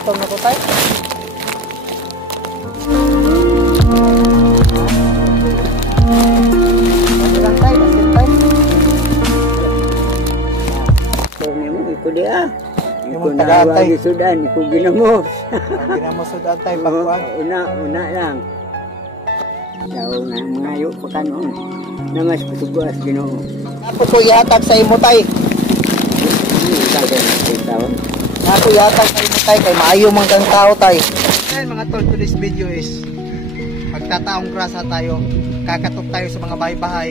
Gutom na ko tay. Lang tay, asin tay. Ini mo iko dia. Iko tagantay. Sudan, iko ginamos. Ginamos sudan tay pagkuan. Una lang. Daw nga mangayo pa kanon. Namas kusugas Ginoo. Ako ko ihatag sa imo tay. Ako ihatag sa imo tay kay maayo man kang tao tay. Ayan mga tol, today's video is magtataong grasa tayo. Kakatok tayo sa mga bahay-bahay.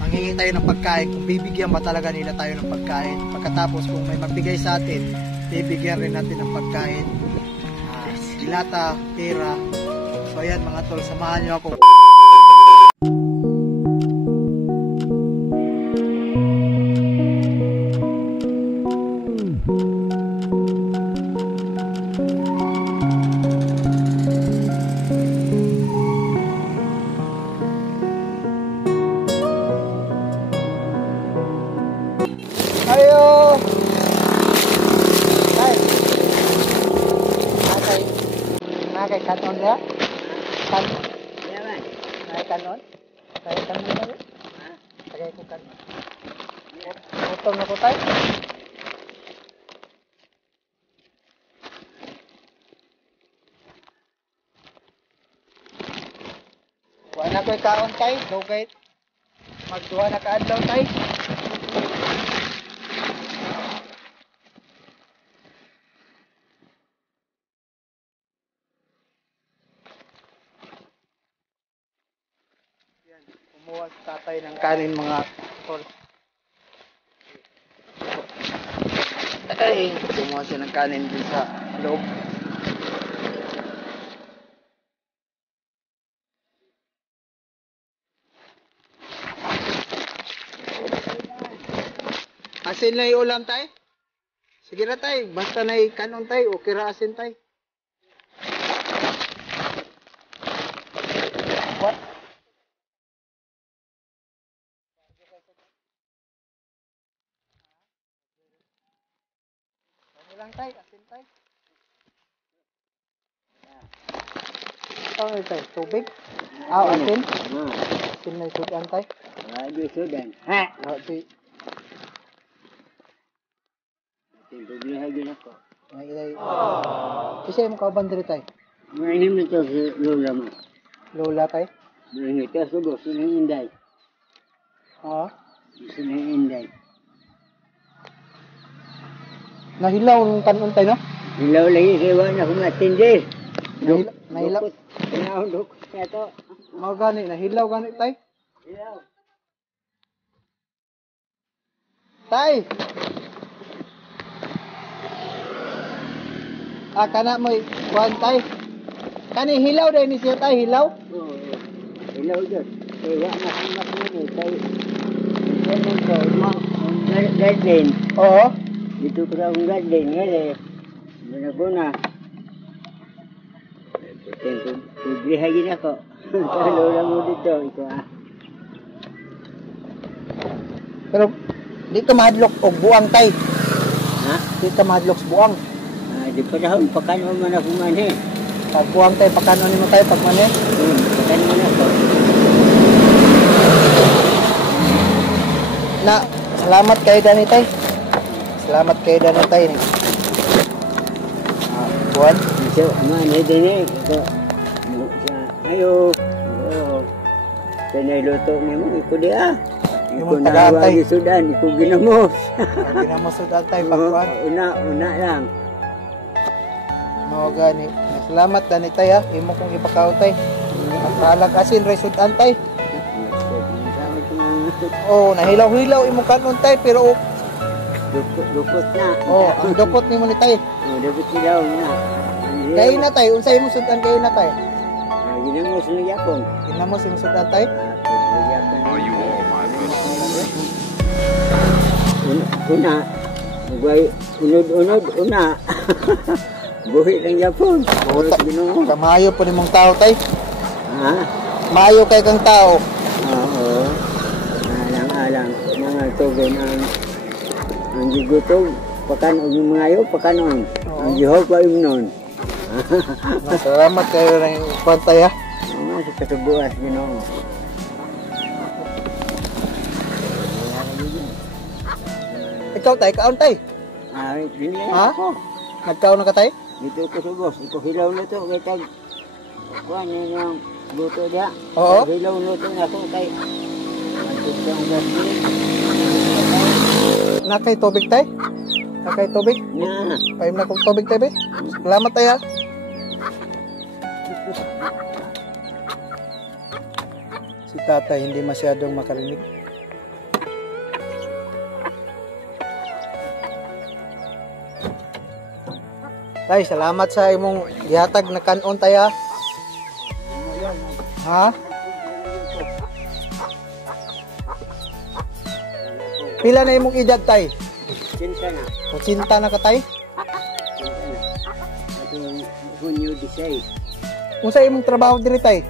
Manghingi tayo ng pagkain kung bibigyan ba talaga nila tayo ng pagkain. Pagkatapos kung may magbigay sa atin, bibigyan rin natin ng pagkain. Dilata, pera. So ayan mga tol, samahan nyo ako. Ayo. Hai. Nakay kanon ya? Kan. Ya man. Nakay kanon. Nakay kanon ya. Nakay ko kanon. Gutom na ko tay. Wala ko'y kaon tay, dugay. Magduha na kaadlaw tay. Kumuha sa tatay ng kanin mga tol. Ay, kumuha siya ng kanin din sa loob. Asin na yung ulam tay? Sige na tay, basta na yung kanon tay, okay ra asin tay. What? Lang tay, asin tay. Ano tay? Tubig? Asin? Asin na sudan tay. Sudan. Ha. Di. Tubig lagi nako. Ay. Kasi mo kauban diri tay. Mainim na to si Lola mo. Lola tay. Ito sugo, sunang inday. Sunang inday. Nahilaw ng kanon tay no? Hilaw lagi siya na kung matindi. Nahilaw. Nahilaw. Ito. Mau gani, nahilaw gani tay. Hilaw. Tay. Kana mo kuan tay. Kani hilaw dai ni siya tay, hilaw. Oo. Hilaw dyan. Kaya mas mo tay. Ganun ko, garden. Oo. Dito ko ang garden ngayon. Guna. Tubig lagi nako. Lola mo dito. Ito Pero di ka mahadlok og buang tay. Ha? Di ka mahadlok sa buang. Di pa dahon, pakano man ako manhin. Pag buang tay, pagkano nimo tay pag manin? Pakano man ako. Na, salamat kay Dani tay. Salamat kay Dani tay ni. Buwan. So, manhin din eh. Ito. Ayo. Oo. Luto ni mo, iko dia. Iko tagantay. nawagi Sudan, iko ginamos. Ginamos sudan tay pagkuan. Una lang. Mao gani. Salamat Dani tay ha. Imo kong ipakaw tay. Magpalag asin ray sudan tay. Oh, nahilaw-hilaw imo kanon tay pero Dukot na. oh, ang dukot nimo ni tay. Dukot silaw na. Kay na tay, unsay imo sudan kay na tay? Ginamos na yapon. Ginamos imo sudan tay? Are you all my business? Una. Unod. Una. Buhi ng yapon. Kamayo po nimong tao tay. Ha? Maayo kay kang tao. Oo. Alang-alang. Mga tugon ang gigutog. pakanon yung mga ayo, pakanon. Oo. Ang Jehovah yung nun. Salamat kayo ng pantay ha. Oo, sa kasubuas, Ginoo. Ikaw tay, kaon tay. Hindi Ha? ako. Nagkaon na ka tay? Dito ko subos, iko hilaw na to, kay tag, kuhan yun yung luto dia. Oo. Hilaw luto na to, kay, mantik ka ang gasbrin. Nakay tubig tay? Nakay tubig? Na, Pahim na kong tubig tay be. Salamat tay ha. Si tatay hindi masyadong makarinig. Tay, salamat sa imong gihatag na kanon tay ha. Ha? Pila na imong edad tay? sinta na, Sinta na ka tay? sinta na. At yung Hunyo 16, Unsa imong trabaho diri tay?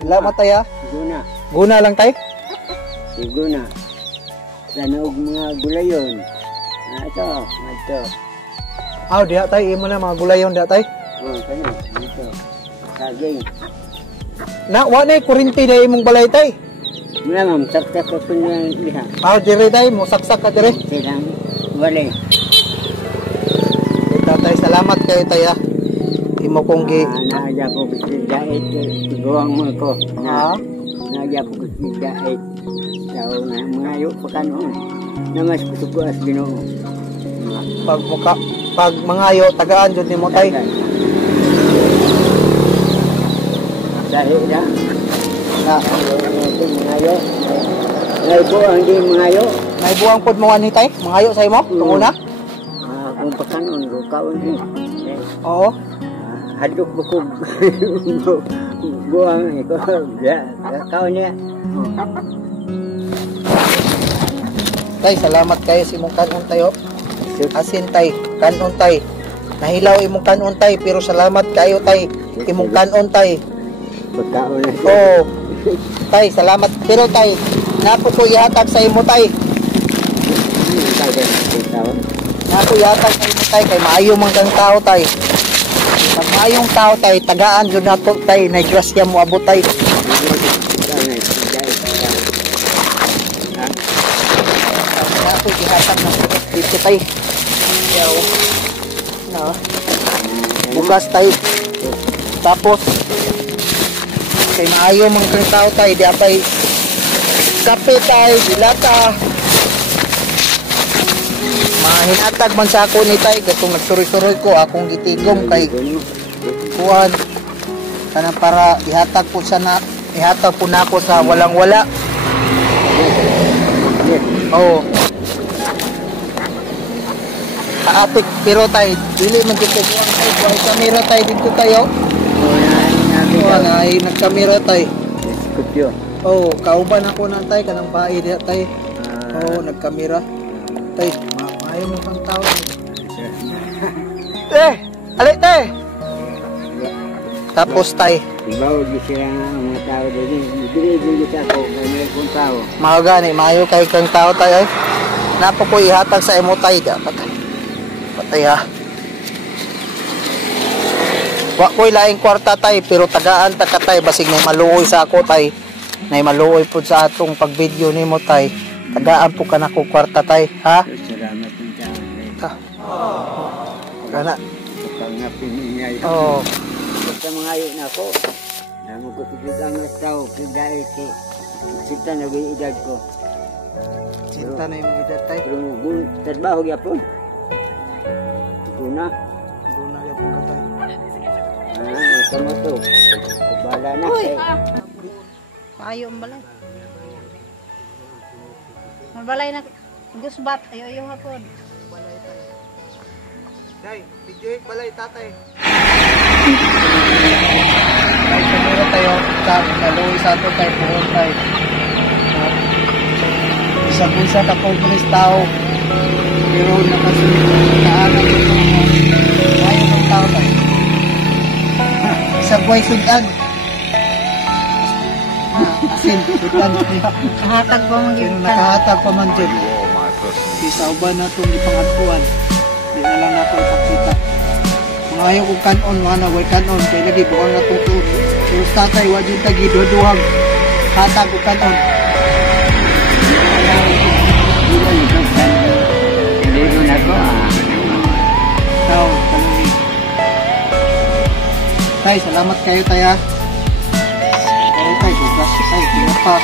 Salamat tay ha. Siguna, Guna lang tay? Siguna. Sana og mga gulayon. Ito. Aw, diha tay imo na mga gulayon diha tay. Kano, ito. Saging. Na wa na kuryente na imong balay tay. Mula ma'am, sakta ko po niya liha. Aw, dire tay mo saksak ka dire. Silang wali. Tatay, salamat kayo tay ha. Imo kong gi Naagya ko gusto dait. Tiguang mo ko. ha. Naagya ko gusto dait. Daw na mga ayo pa kanon. Namas ko sa buas Ginoo. Pag mangayo tagaan jud nimo tay. Dahil na. Na Mga ayo. Ngay po ang di mga ayo. naibuang pod mo ani tay, mangayo sa imo tunguna. Kung pa kanon ko kaon di. Oo. Hadlok ko buang ito. Kaon niya. Tay, salamat kayo sa imong kanon tayo. Asin tay, kanon tay. Nahilaw imong kanon tay pero salamat kayo tay. Imong kanon tay. Pagkaon na siya. Oo. Tay, salamat. Pero tay, napo ko ihatag sa imo tay. Napo ihatag sa imo tay kay maayo man kang tao tay. Pag maayong tao tay, tagaan jud nato tay, na grasya mo abot tay. Napo ihatag na dito tay. Yaw. No. Bukas tay. Tapos kay maayo man kang tao tay, di apay kape tay, dilata. Mahinatag man sa ako ni tay, gatong nagsuroy-suroy ko akong gitigom kay kuan kanang para ihatag po nako sa walang-wala. Oo. Kaatik pero tay, dili man gid kuan tay, kuan kamera tay dito tayo. Kuan ay nagkamera tay. Oh, kauban ako na tay kanang bae diha tay. Oh, nagkamera. Tay, maayo mo kang tao. Alay tay. Tapos tay, Ibaw di sila ang mga tao din. Dili sa ako kay kung tao. mao gani maayo kay kang tao tay ay. Napo ko ihatag sa imo tay dapat. Patay ha. Wa ko'y laing kwarta tay pero tagaan ta ka tay basig may maluoy sa ako tay. Nay maluoy pud sa atong pag-video nimo tay. Tagaan po ka nako kwarta tay, ha? Salamat ng tao. Kana. Pangapin niya yun. Oh. Basta mga ayo na ako. Namo ko tigil ang tao. Dahil kay sita na edad ko. Sinta na yung edad tay. Pero trabaho gyapon. Una. Guna ya po ka tay. Tama to. Bala na. Ayaw ang balay. Mabalay na. Diyos bat. Ayaw hapon. Day, video balay tatay. Ay, kamera tayo. Maluoy sa ato tay puhon tay. Isa ka conference tao. Pero nakasunod kaanan ko sa mga ayaw ng tao tay. Isang buhay sudan. Asin, sudan. Kahatag ba mo Pero yun? nakahatag pa man Are dyan. you all my personal Isa uban na itong ipangatpuan. Di na lang nato ipakita. Mga ayaw kong kanon, mga naway kanon. Kaya lagi bukang na itong tuot. Pero sa tatay, wajin tagi, duha-duhang. Hatag o kanon. Dito na ko Tao, kalungin. Tay, salamat kayo tay ha. Kayo tay, bukas tay, pinapa.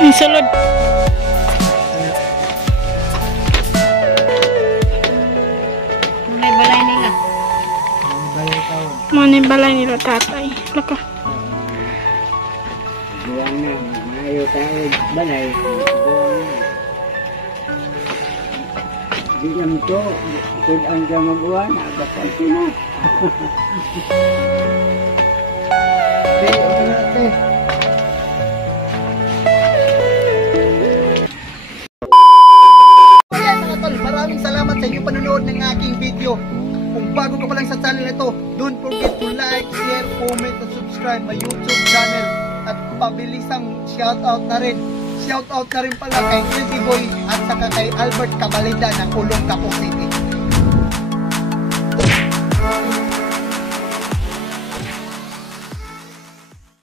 Ang sulod. May balay nila. Bayay taon. Mga balay nila tatay. Laka. Buwan na. Mayo tayo balay. Buwan na. Di lang to. Kung ang gamabuan, agapal ko na. Tay, okay na tay. Ayan mga tol, maraming salamat sa inyong panonood ng aking video. Kung bago ka pa lang sa channel na ito, don't forget to like, share, comment, at subscribe my YouTube channel. At pabilisang shoutout na rin. Shoutout na rin pala kay Pretty Boy at saka kay Albert Cabalida ng Ulong, Capo City.